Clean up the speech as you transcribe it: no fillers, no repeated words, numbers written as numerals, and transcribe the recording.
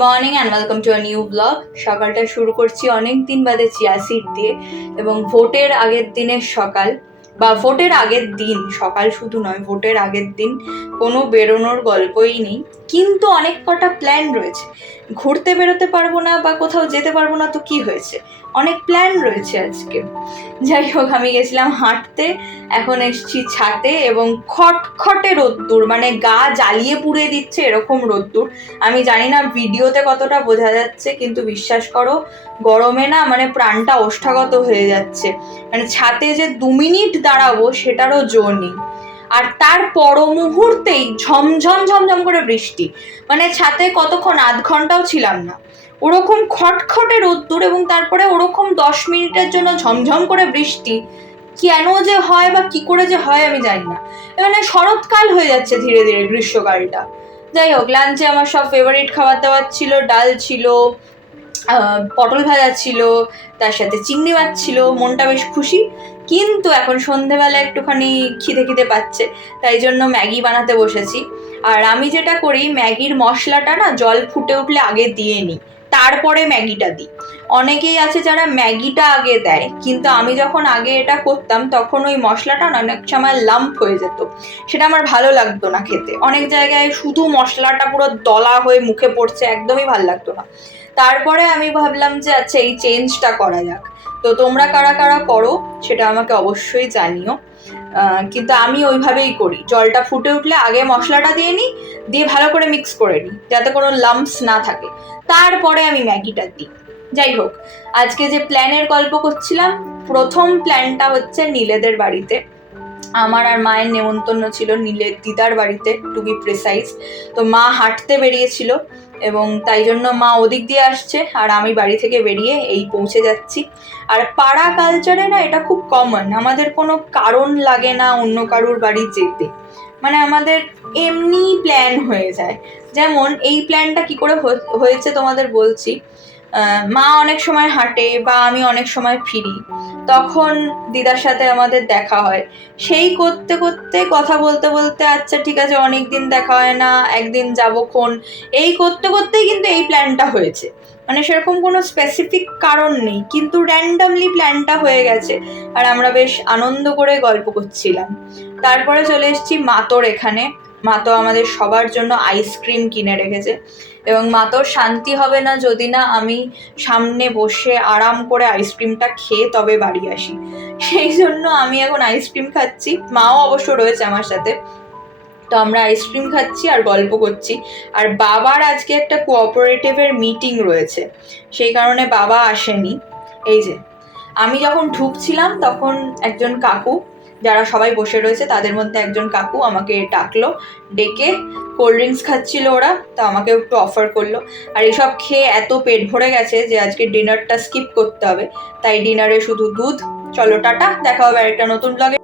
Morning and welcome to a new blog. সকালটা শুরু করছি অনেক দিন বাদে চিয়া সিড দিয়ে, এবং ভোটের আগের দিনের সকাল বা ভোটের আগের দিন, সকাল শুধু নয়, ভোটের আগের দিন কোনো বেরোনোর গল্পই নেই, কিন্তু অনেক কটা প্ল্যান রয়েছে। ঘুরতে বেরোতে পারবো না বা কোথাও যেতে পারবো না তো কি হয়েছে, অনেক প্ল্যান রয়েছে আজকে। যাই হোক, আমি গেছিলাম হাঁটতে, এখন এসছি ছাদে এবং খটখটে রোদ্দুর, মানে গা জ্বালিয়ে পুড়ে দিচ্ছে এরকম রোদ্দুর। আমি জানি না ভিডিওতে কতটা বোঝা যাচ্ছে, কিন্তু বিশ্বাস করো গরমে না মানে প্রাণটা ওষ্ঠাগত হয়ে যাচ্ছে। মানে ছাদে যে 2 মিনিট দাঁড়াবো সেটারও জোর নেই। আর তার পর মুহূর্তেই ঝমঝম ঝমঝম করে বৃষ্টি, মানে ছাদে কতক্ষণ, আধ ঘন্টাও ছিলাম না। ওরকম খটখটে রোদ্দুর এবং তারপরে ওরকম 10 মিনিটের জন্য ঝমঝম করে বৃষ্টি। কেন যে হয় বা কি করে যে হয় আমি জানি না। মানে শরৎকাল হয়ে যাচ্ছে ধীরে ধীরে, গ্রীষ্মকালটা। যাই হোক, লাঞ্চে আমার সব ফেভারিট খাবার দাবার ছিল। ডাল ছিল, পটল ভাজা ছিল, তার সাথে চিংড়ি মাছ ছিল, মনটা বেশ খুশি। কিন্তু এখন সন্ধেবেলা একটুখানি খিদে পাচ্ছে, তাই জন্য ম্যাগি বানাতে বসেছি। আর আমি যেটা করি, ম্যাগির মশলাটা না জল ফুটে উঠলে আগে দিয়ে নিই, তারপরে ম্যাগিটা দিই। অনেকেই আছে যারা ম্যাগিটা আগে দেয়, কিন্তু আমি যখন আগে এটা করতাম তখন ওই মশলাটা না অনেক সময় লাম্প হয়ে যেত, সেটা আমার ভালো লাগতো না খেতে। অনেক জায়গায় শুধু মশলাটা পুরো দলা হয়ে মুখে পড়ছে, একদমই ভালো লাগতো না। তারপরে আমি ভাবলাম যে আচ্ছা, এই চেঞ্জটা করা যাক। তো তোমরা কারা কারা করো সেটা আমাকে অবশ্যই জানিও। কিন্তু আমি ওইভাবেই করি, জলটা ফুটে উঠলে আগে মশলাটা দিয়ে নিই, দিয়ে ভালো করে মিক্স করে নিই যাতে কোনো লাম্পস না থাকে, তারপরে আমি ম্যাগিটা দিই। যাই হোক, আজকে যে প্ল্যানের গল্প করছিলাম, প্রথম প্ল্যানটা হচ্ছে নীলেদের বাড়িতে। আমার আর মায়ের নেমন্তন্ন ছিল নীলের দিদার বাড়িতে, টু বি প্রিসাইজ। তো মা হাঁটতে বেরিয়েছিল এবং তাই জন্য মা ওদিক দিয়ে আসছে, আর আমি বাড়ি থেকে বেরিয়ে এই পৌঁছে যাচ্ছি। আর পাড়া কালচারে না এটা খুব কমন, আমাদের কোনো কারণ লাগে না অন্য কারুর বাড়ি যেতে, মানে আমাদের এমনি প্ল্যান হয়ে যায়। যেমন এই প্ল্যানটা কি করে হয়েছে তোমাদের বলছি। মা অনেক সময় হাঁটে বা আমি অনেক সময় ফিরি, তখন দিদার সাথে আমাদের দেখা হয়। সেই করতে করতে, কথা বলতে বলতে, আচ্ছা ঠিক আছে অনেক দিন দেখা হয় না, একদিন যাবো খন, এই করতে করতেই কিন্তু এই প্ল্যানটা হয়েছে। মানে সেরকম কোনো স্পেসিফিক কারণ নেই, কিন্তু র্যান্ডামলি প্ল্যানটা হয়ে গেছে, আর আমরা বেশ আনন্দ করে গল্প করছিলাম। তারপরে চলে এসেছি মাতোর এখানে। মাতো আমাদের সবার জন্য আইসক্রিম কিনে রেখেছে, এবং মাতোর শান্তি হবে না যদি না আমি সামনে বসে আরাম করে আইসক্রিমটা খেয়ে তবে বাড়ি আসি। সেই জন্য আমি এখন আইসক্রিম খাচ্ছি, মাও অবশ্য রয়েছে আমার সাথে। তো আমরা আইসক্রিম খাচ্ছি আর গল্প করছি। আর বাবার আজকে একটা কোঅপারেটিভের মিটিং রয়েছে, সেই কারণে বাবা আসেনি। এই যে আমি যখন ঢুকছিলাম তখন একজন কাকু, যারা সবাই বসে রয়েছে তাদের মধ্যে একজন কাকু আমাকে ডাকলো, ডেকে কোল্ড ড্রিঙ্কস খাচ্ছিল ওরা, তো আমাকে একটু অফার করলো। আর এসব খেয়ে এত পেট ভরে গেছে যে আজকে ডিনারটা স্কিপ করতে হবে, তাই ডিনারে শুধু দুধ। চলো টাটা, দেখা হবে আরেকটা নতুন ব্লগে।